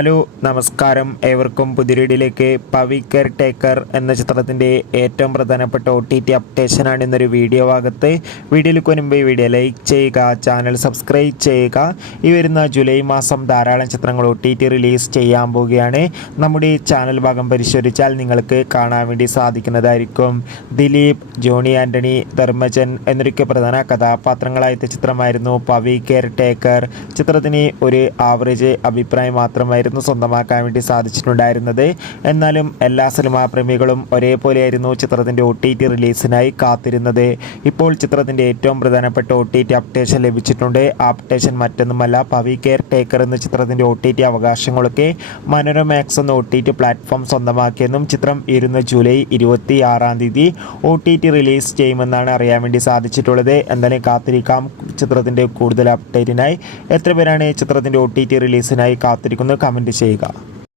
Hello നമസ്കാരം, ഏവർക്കും പുതിയൊരിടിലേക്ക് Pavi care taker എന്ന ചിത്രത്തിൻ്റെ ഏറ്റവും പ്രധാനപ്പെട്ട OTT അപ്ഡേഷനാണ് ഇന്നൊരു വീഡിയോ ഭാഗത്ത്. വീഡിയോയിലേക്ക് മുൻപ് വീഡിയോ ലൈക്ക് ചെയ്യുക, ചാനൽ സബ്സ്ക്രൈബ് ചെയ്യുക. ഈ വരുന്ന ജൂലൈ മാസം ധാരാളം ചിത്രങ്ങൾ OTT റിലീസ് ചെയ്യാൻ പോവുകയാണ്. നമ്മുടെ ചാനൽ ഭാഗം പരിശോധിച്ചാൽ നിങ്ങൾക്ക് കാണാൻ വേണ്ടി സാധിക്കുന്നതായിരിക്കും. ദിലീപ്, ജോണി ആൻ്റണി, ധർമ്മജൻ എന്നൊക്കെ പ്രധാന കഥാപാത്രങ്ങളായ ചിത്രമായിരുന്നു പവി കെയർ ടേക്കർ. ചിത്രത്തിന് ഒരു ആവറേജ് അഭിപ്രായം മാത്രമായിരുന്നു സ്വന്തമാക്കാൻ വേണ്ടി സാധിച്ചിട്ടുണ്ടായിരുന്നത്. എന്നാലും എല്ലാ സിനിമാ പ്രേമികളും ഒരേപോലെയായിരുന്നു ചിത്രത്തിൻ്റെ OTT റിലീസിനായി കാത്തിരുന്നത്. ഇപ്പോൾ ചിത്രത്തിൻ്റെ ഏറ്റവും പ്രധാനപ്പെട്ട OTT അപ്ഡേഷൻ ലഭിച്ചിട്ടുണ്ട്. ആ അപ്ഡേഷൻ മറ്റൊന്നുമല്ല, പവി കെയർ ടേക്കർ എന്ന ചിത്രത്തിൻ്റെ OTT അവകാശങ്ങളൊക്കെ മനോരമാക്സ് എന്ന OTT പ്ലാറ്റ്ഫോം സ്വന്തമാക്കിയെന്നും ചിത്രം ഇരുന്ന ജൂലൈ 26 OTT റിലീസ് ചെയ്യുമെന്നാണ് അറിയാൻ വേണ്ടി സാധിച്ചിട്ടുള്ളത്. എന്തായാലും കാത്തിരിക്കാം ചിത്രത്തിൻ്റെ കൂടുതൽ അപ്ഡേറ്റിനായി. എത്ര പേരാണ് ചിത്രത്തിൻ്റെ OTT റിലീസിനായി കാത്തിരിക്കുന്നത്? കമൻറ്റ് ചെയ്യുക.